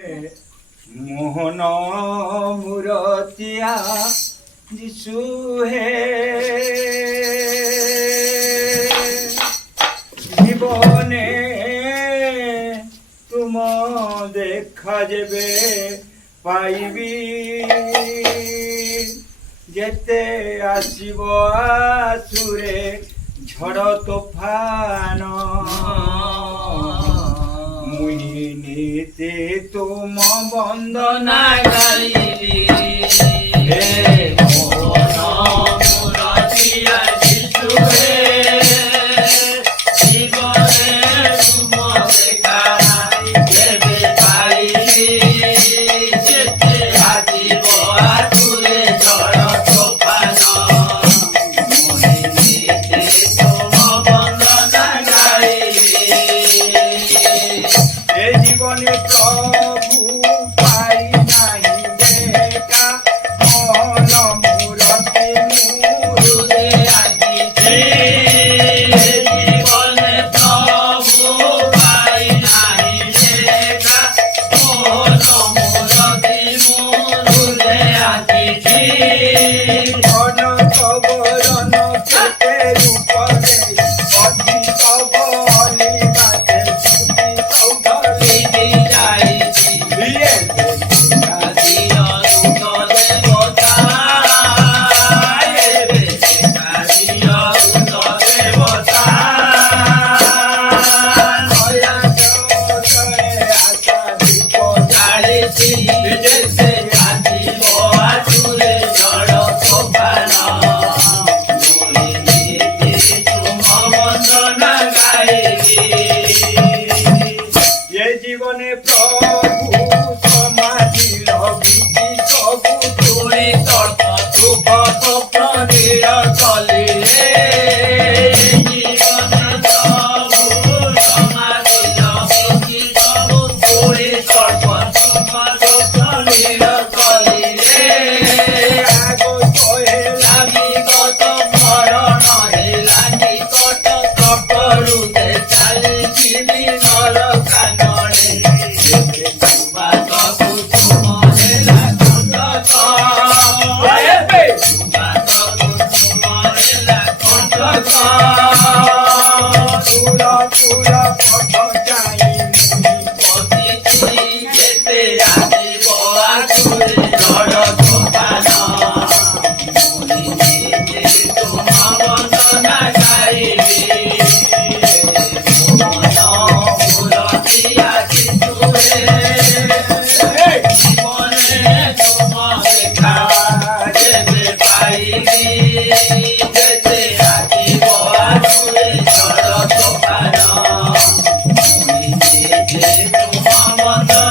মোহন মূরতিয়া যিশু হে জীবনে তুম দেখা যেবে পাইবি যেতে আসিব আসুরে ঝড় তোফান মুই নীতি তুম বন্দনা গাইবি হে মোহন মূরতিয়া যিশু হে জীবনে তুম দেখা যেবে পাইবি যেতে আসিব আসুরে ঝড় তোফান মুই নীতি তুম বন্দনা গাইবি এ জীবনে প্রভু পাই নাই দেখা মন মূরতি মুরুদে আসিছে জীবনে প্রভু পাই নাই দেখা মন মূরতি মুরুদে আসিছে ধন কবরন খেতে রূপরে অধিক বলি গাতে সুতি সৌধলি যাইছি দিয়ে কাজিয়া দুত দেবতা এবে কাজিয়া দুত দেবতা নয়া জগতে আশা দীপ জালিছি যেতে আসিব আসুরে ঝড় তোফান মুই নীতি তুম বন্দনা গাইবি এ জীবনে প্রভু সমাধির ভীতি সবু তুই তর্ক তুপ স্বপ্ন নিরকলি রে জীবনে প্রভু সমাধির ভীতি সবু তুই তর্ক তুপ স্বপ্ন নিরকলি রে আগো হেলামি কত মরণ হেলামি কত কপরুতে চালিছিলি নর কাননে বাত কুসুম হেলা কণ্ঠ বাত কুসুম হেলা কণ্ঠ তুল তুল পথ চাই পথিছি যেতে আসিব আসুরে ঝড় তোফান মুই নীতি তুম বন্দনা গাইবি মোহন মূরতিয়া যিশু হে জীবনে তুম দেখা যেবে পাইবি যেতে আসিব আসুরে ঝড় তোফান মুই নীতি তুম বন্দনা